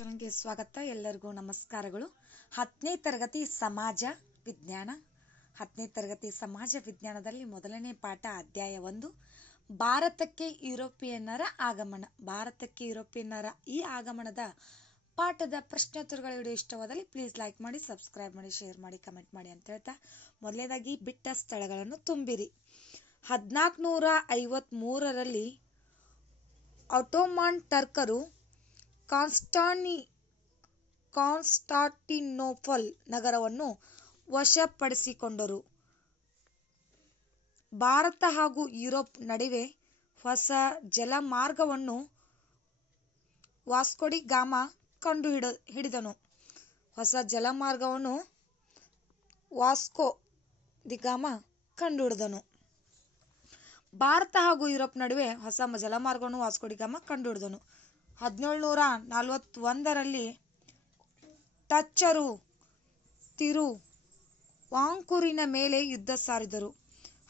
ಚಾನಲ್ಗೆ ಸ್ವಾಗತ. ಎಲ್ಲರಿಗೂ ನಮಸ್ಕಾರಗಳು. ಹತ್ತನೇ ತರಗತಿ ಸಮಾಜ ವಿಜ್ಞಾನ. ಹತ್ತನೇ ತರಗತಿ ಸಮಾಜ ವಿಜ್ಞಾನದಲ್ಲಿ ಮೊದಲನೇ ಪಾಠ ಅಧ್ಯಾಯ ಒಂದು. ಭಾರತಕ್ಕೆ ಯುರೋಪಿಯನ್ನರ ಆಗಮನ. ಭಾರತಕ್ಕೆ ಯುರೋಪಿಯನ್ನರ ಈ ಆಗಮನದ ಪಾಠದ ಪ್ರಶ್ನೋತ್ತರಗಳ ವಿಡಿಯೋ ಇಷ್ಟವಾದಲ್ಲಿ ಪ್ಲೀಸ್ ಲೈಕ್ ಮಾಡಿ ಸಬ್ಸ್ಕ್ರೈಬ್ ಮಾಡಿ ಶೇರ್ ಮಾಡಿ ಕಮೆಂಟ್ ಮಾಡಿ ಅಂತ ಹೇಳ್ತಾ ಮೊದಲನೇದಾಗಿ ಬಿಟ್ಟ ಸ್ಥಳಗಳನ್ನು ತುಂಬಿರಿ. ಹದಿನಾಲ್ಕುನೂರ ಐವತ್ತ್ಮೂರರಲ್ಲಿ ಆಟೋಮಾನ್ ಟರ್ಕರು ಕಾನ್ಸ್ಟಾನಿ, ಕಾನ್ಸ್ಟಾಂಟಿನೋಪಲ್ ನಗರವನ್ನು ವಶಪಡಿಸಿಕೊಂಡರು. ಭಾರತ ಹಾಗೂ ಯುರೋಪ್ ನಡುವೆ ಹೊಸ ಜಲಮಾರ್ಗವನ್ನು ವಾಸ್ಕೋಡಿ ಗಾಮ ಕಂಡು ಹಿಡ ಹಿಡಿದನು. ಹೊಸ ಜಲಮಾರ್ಗವನ್ನು ವಾಸ್ಕೋ ದಿ ಗಾಮ ಕಂಡುಹಿಡಿದನು. ಭಾರತ ಹಾಗೂ ಯುರೋಪ್ ನಡುವೆ ಹೊಸ ಜಲಮಾರ್ಗವನ್ನು ವಾಸ್ಕೋಡಿ ಗಾಮ ಕಂಡುಹಿಡಿದನು. ಹದಿನೇಳುನೂರ ನಲವತ್ತೊಂದರಲ್ಲಿ ಟಚ್ಚರು ತಿರು ವಾಂಕೂರಿನ ಮೇಲೆ ಯುದ್ಧ ಸಾರಿದರು.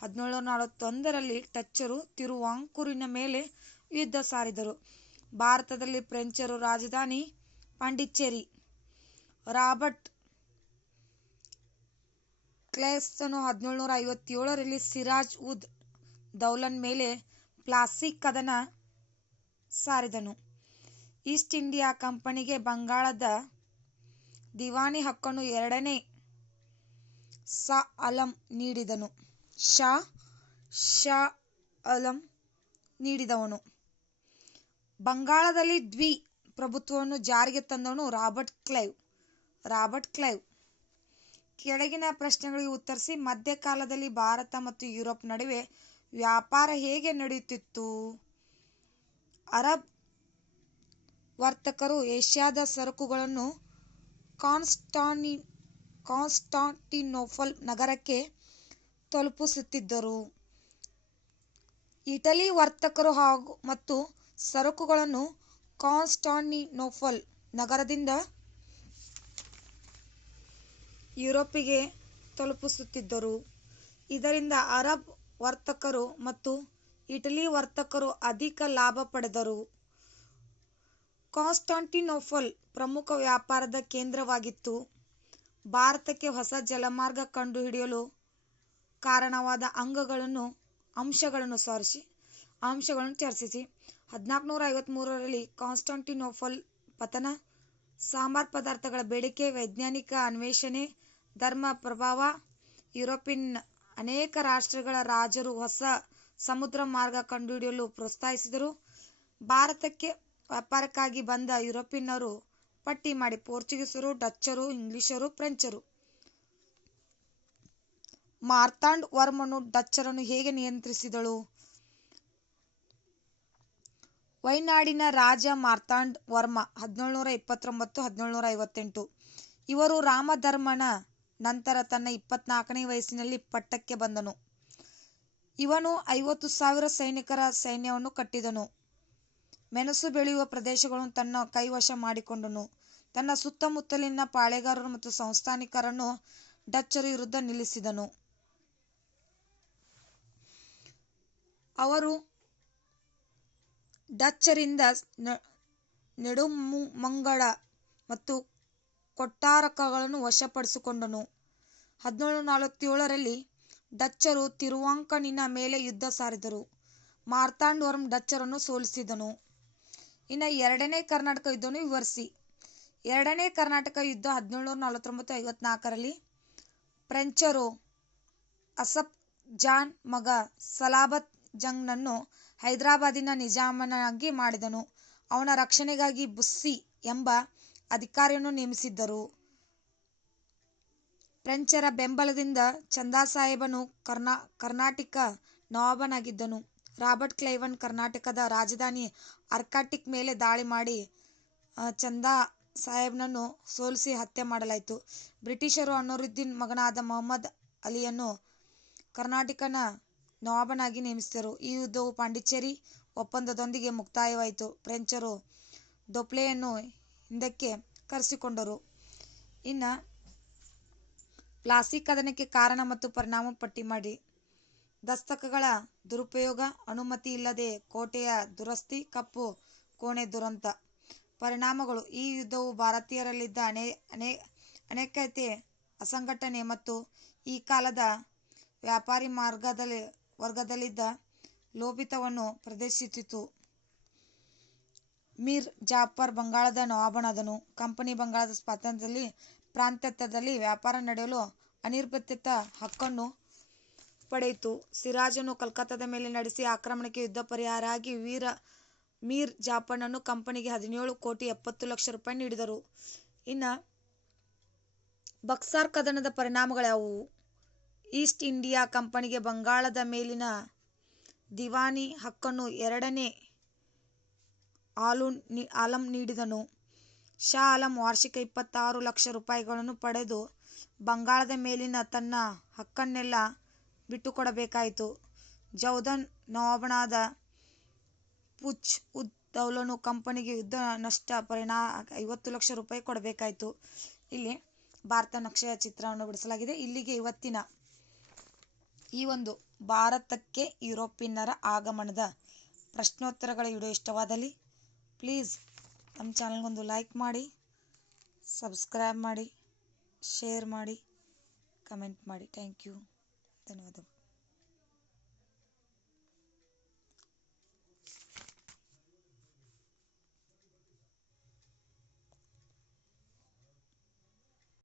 ಹದಿನೇಳುನೂರ ನಲವತ್ತೊಂದರಲ್ಲಿ ಟಚ್ಚರು ತಿರುವಾಂಕೂರಿನ ಮೇಲೆ ಯುದ್ಧ ಸಾರಿದರು. ಭಾರತದಲ್ಲಿ ಫ್ರೆಂಚರು ರಾಜಧಾನಿ ಪಾಂಡಿಚೇರಿ. ರಾಬರ್ಟ್ ಕ್ಲೇಸ್ತನು ಹದಿನೇಳುನೂರ ಐವತ್ತೇಳರಲ್ಲಿ ಸಿರಾಜ್ ಉದ್ ದೌಲನ್ ಮೇಲೆ ಪ್ಲಾಸಿ ಕದನ ಸಾರಿದನು. ಈಸ್ಟ್ ಇಂಡಿಯಾ ಕಂಪನಿಗೆ ಬಂಗಾಳದ ದಿವಾನಿ ಹಕ್ಕನ್ನು ಎರಡನೇ ಸ ಅಲಂ ನೀಡಿದನು. ಶಾ ಶಾ ಅಲಂ ನೀಡಿದವನು. ಬಂಗಾಳದಲ್ಲಿ ದ್ವಿ ಪ್ರಭುತ್ವವನ್ನು ಜಾರಿಗೆ ತಂದವನು ರಾಬರ್ಟ್ ಕ್ಲೈವ್. Robert Clive. ಕೆಳಗಿನ ಪ್ರಶ್ನೆಗಳಿಗೆ ಉತ್ತರಿಸಿ, ಮಧ್ಯಕಾಲದಲ್ಲಿ ಭಾರತ ಮತ್ತು ಯುರೋಪ್ ನಡುವೆ ವ್ಯಾಪಾರ ಹೇಗೆ ನಡೆಯುತ್ತಿತ್ತು? ಅರಬ್ ವರ್ತಕರು ಏಷ್ಯಾದ ಸರಕುಗಳನ್ನು ಕಾನ್ಸ್ಟಾನಿ ಕಾನ್ಸ್ಟಾಂಟಿನೋಫಲ್ ನಗರಕ್ಕೆ ತಲುಪಿಸುತ್ತಿದ್ದರು. ಇಟಲಿ ವರ್ತಕರು ಹಾಗೂ, ಮತ್ತು ಸರಕುಗಳನ್ನು ಕಾನ್ಸ್ಟಾಂಟಿನೋಫಲ್ ನಗರದಿಂದ ಯುರೋಪಿಗೆ ತಲುಪಿಸುತ್ತಿದ್ದರು. ಇದರಿಂದ ಅರಬ್ ವರ್ತಕರು ಮತ್ತು ಇಟಲಿ ವರ್ತಕರು ಅಧಿಕ ಲಾಭ ಪಡೆದರು. ಕಾನ್ಸ್ಟಾಂಟಿನೋಫಲ್ ಪ್ರಮುಖ ವ್ಯಾಪಾರದ ಕೇಂದ್ರವಾಗಿತ್ತು. ಭಾರತಕ್ಕೆ ಹೊಸ ಜಲಮಾರ್ಗ ಕಂಡುಹಿಡಿಯಲು ಕಾರಣವಾದ ಅಂಗಗಳನ್ನು, ಅಂಶಗಳನ್ನು ಸಾರಿಸಿ, ಅಂಶಗಳನ್ನು ಚರ್ಚಿಸಿ. ಹದಿನಾಲ್ಕುನೂರ ಐವತ್ತ್ಮೂರರಲ್ಲಿ ಕಾನ್ಸ್ಟಾಂಟಿನೋಫಲ್ ಪತನ, ಸಾಂಬಾರ್ ಪದಾರ್ಥಗಳ ಬೇಡಿಕೆ, ವೈಜ್ಞಾನಿಕ ಅನ್ವೇಷಣೆ, ಧರ್ಮ ಪ್ರಭಾವ, ಯುರೋಪಿಯನ್ ಅನೇಕ ರಾಷ್ಟ್ರಗಳ ರಾಜರು ಹೊಸ ಸಮುದ್ರ ಮಾರ್ಗ ಕಂಡುಹಿಡಿಯಲು ಪ್ರೋತ್ಸಾಹಿಸಿದರು. ಭಾರತಕ್ಕೆ ವ್ಯಾಪಾರಕ್ಕಾಗಿ ಬಂದ ಯುರೋಪಿಯನ್ನರು ಪಟ್ಟಿ ಮಾಡಿ ಪೋರ್ಚುಗೀಸರು, ಡಚ್ಚರು, ಇಂಗ್ಲಿಷರು, ಫ್ರೆಂಚರು. ಮಾರ್ತಾಂಡ್ ವರ್ಮನು ಡಚ್ಚರನ್ನು ಹೇಗೆ ನಿಯಂತ್ರಿಸಿದಳು? ವೈನಾಡಿನ ರಾಜ ಮಾರ್ತಾಂಡ್ ವರ್ಮ, ಹದಿನೇಳುನೂರ ಇಪ್ಪತ್ತೊಂಬತ್ತು ಹದಿನೇಳುನೂರ ಐವತ್ತೆಂಟು. ಇವರು ರಾಮಧರ್ಮನ ನಂತರ ತನ್ನ ಇಪ್ಪತ್ನಾಲ್ಕನೇ ವಯಸ್ಸಿನಲ್ಲಿ ಪಟ್ಟಕ್ಕೆ ಬಂದನು. ಇವನು ಐವತ್ತು ಸಾವಿರ ಸೈನಿಕರ ಸೈನ್ಯವನ್ನು ಕಟ್ಟಿದನು. ಮೆಣಸು ಬೆಳೆಯುವ ಪ್ರದೇಶಗಳನ್ನು ತನ್ನ ಕೈವಶ ಮಾಡಿಕೊಂಡನು. ತನ್ನ ಸುತ್ತಮುತ್ತಲಿನ ಪಾಳೆಗಾರರು ಮತ್ತು ಸಂಸ್ಥಾನಿಕರನ್ನು ಡಚ್ಚರ ವಿರುದ್ಧ ನಿಲ್ಲಿಸಿದನು. ಅವರು ಡಚ್ಚರಿಂದ ನೆಡುಮಂಗಳ ಮತ್ತು ಕೊಟ್ಟಾರಕಗಳನ್ನು ವಶಪಡಿಸಿಕೊಂಡನು. ಹದಿನೇಳು ನಲವತ್ತೇಳರಲ್ಲಿ ಡಚ್ಚರು ತಿರುವಾಂಕನಿನ ಮೇಲೆ ಯುದ್ಧ ಸಾರಿದರು. ಮಾರ್ತಾಂಡ್ವರ್ಮ್ ಡಚ್ಚರನ್ನು ಸೋಲಿಸಿದನು. ಇನ್ನು ಎರಡನೇ ಕರ್ನಾಟಕ ಯುದ್ಧವನ್ನು ವಿವರಿಸಿ. ಎರಡನೇ ಕರ್ನಾಟಕ ಯುದ್ಧ ಹದಿನೇಳುನೂರ ನಲವತ್ತೊಂಬತ್ತು ಐವತ್ನಾಲ್ಕರಲ್ಲಿ ಫ್ರೆಂಚರು ಅಸಫ್ ಜಾನ್ ಮಗ ಸಲಾಬತ್ ಜಂಗ್ನನ್ನು ಹೈದರಾಬಾದಿನ ನಿಜಾಮನಾಗಿ ಮಾಡಿದನು. ಅವನ ರಕ್ಷಣೆಗಾಗಿ ಬುಸ್ಸಿ ಎಂಬ ಅಧಿಕಾರಿಯನ್ನು ನೇಮಿಸಿದ್ದರು. ಫ್ರೆಂಚರ ಬೆಂಬಲದಿಂದ ಚಂದಾ ಸಾಹೇಬನು ಕರ್ನಾ, ಕರ್ನಾಟಕ ನವಾಬನಾಗಿದ್ದನು. ರಾಬರ್ಟ್ ಕ್ಲೈವನ್ ಕರ್ನಾಟಕದ ರಾಜಧಾನಿ ಅರ್ಕಾಟಿಕ್ ಮೇಲೆ ದಾಳಿ ಮಾಡಿ ಚಂದಾ ಸಾಹೇಬ್ನನ್ನು ಸೋಲಿಸಿ ಹತ್ಯೆ ಮಾಡಲಾಯಿತು. ಬ್ರಿಟಿಷರು ಅನರುದ್ದೀನ್ ಮಗನಾದ ಮೊಹಮ್ಮದ್ ಅಲಿಯನ್ನು ಕರ್ನಾಟಕನ ನವಾಬನಾಗಿ ನೇಮಿಸಿದರು. ಈ ಯುದ್ಧವು ಪಾಂಡಿಚೇರಿ ಒಪ್ಪಂದದೊಂದಿಗೆ ಮುಕ್ತಾಯವಾಯಿತು. ಫ್ರೆಂಚರು ಡೊಪ್ಲೆಯನ್ನು ಹಿಂದಕ್ಕೆ ಕರೆಸಿಕೊಂಡರು. ಇನ್ನು ಪ್ಲಾಸಿ ಕದನಕ್ಕೆ ಕಾರಣ ಮತ್ತು ಪರಿಣಾಮ ಪಟ್ಟಿ ಮಾಡಿ. ದಸ್ತಕಗಳ ದುರುಪಯೋಗ, ಅನುಮತಿ ಇಲ್ಲದೆ ಕೋಟೆಯ ದುರಸ್ತಿ, ಕಪ್ಪು ಕೋಣೆ ದುರಂತ. ಪರಿಣಾಮಗಳು, ಈ ಯುದ್ಧವು ಭಾರತೀಯರಲ್ಲಿದ್ದ ಅನೇ ಅನೇ, ಅನೇಕತೆ, ಅಸಂಘಟನೆ ಮತ್ತು ಈ ಕಾಲದ ವ್ಯಾಪಾರಿ ಮಾರ್ಗದಲ್ಲಿ, ವರ್ಗದಲ್ಲಿದ್ದ ಲೋಪಿತವನ್ನು ಪ್ರದರ್ಶಿಸಿತು. ಮೀರ್ ಜಾಫರ್ ಬಂಗಾಳದ ನವಾಬನಾದನು. ಕಂಪನಿ ಬಂಗಾಳದ ಸ್ವಾತಂತ್ರ್ಯದಲ್ಲಿ, ಪ್ರಾಂತ್ಯದಲ್ಲಿ ವ್ಯಾಪಾರ ನಡೆಯಲು ಅನಿರ್ಬಂಧಿತ ಹಕ್ಕನ್ನು ಪಡೆಯಿತು. ಸಿರಾಜನು ಕಲ್ಕತ್ತಾದ ಮೇಲೆ ನಡೆಸಿ ಆಕ್ರಮಣಕ್ಕೆ ಯುದ್ಧ ಆಗಿ ವೀರ, ಮೀರ್ ಜಾಫರ್ನನ್ನು ಕಂಪನಿಗೆ ಹದಿನೇಳು ಕೋಟಿ ಎಪ್ಪತ್ತು ಲಕ್ಷ ರೂಪಾಯಿ ನೀಡಿದರು. ಇನ್ನು ಬಕ್ಸಾರ್ ಕದನದ ಪರಿಣಾಮಗಳ್ಯಾವುವು ಈಸ್ಟ್ ಇಂಡಿಯಾ ಕಂಪನಿಗೆ ಬಂಗಾಳದ ಮೇಲಿನ ದಿವಾನಿ ಹಕ್ಕನ್ನು ಎರಡನೇ ಆಲು ಆಲಂ ನೀಡಿದನು. ಶಾ ಆಲಂ ವಾರ್ಷಿಕ ಇಪ್ಪತ್ತಾರು ಲಕ್ಷ ರೂಪಾಯಿಗಳನ್ನು ಪಡೆದು ಬಂಗಾಳದ ಮೇಲಿನ ತನ್ನ ಹಕ್ಕನ್ನೆಲ್ಲ ಬಿಟ್ಟುಕೊಡಬೇಕಾಯಿತು. ಜೌದನ್ ನವಾಬನಾದ ಪುಚ್ ಉದ್ ದೌಲನು ಕಂಪನಿಗೆ ಯುದ್ಧ ನಷ್ಟ ಪರಿಣಾಮ ಐವತ್ತು ಲಕ್ಷ ರೂಪಾಯಿ ಕೊಡಬೇಕಾಯಿತು. ಇಲ್ಲಿ ಭಾರತ ನಕ್ಷೆಯ ಚಿತ್ರವನ್ನು ಬಿಡಿಸಲಾಗಿದೆ. ಇಲ್ಲಿಗೆ ಇವತ್ತಿನ ಈ ಒಂದು ಭಾರತಕ್ಕೆ ಯುರೋಪಿಯನ್ನರ ಆಗಮನದ ಪ್ರಶ್ನೋತ್ತರಗಳ ವಿಡಿಯೋ ಇಷ್ಟವಾದಲ್ಲಿ ಪ್ಲೀಸ್ ನಮ್ಮ ಚಾನಲ್ಗೊಂದು ಲೈಕ್ ಮಾಡಿ, ಸಬ್ಸ್ಕ್ರೈಬ್ ಮಾಡಿ, ಶೇರ್ ಮಾಡಿ, ಕಮೆಂಟ್ ಮಾಡಿ. Thank you. hasta.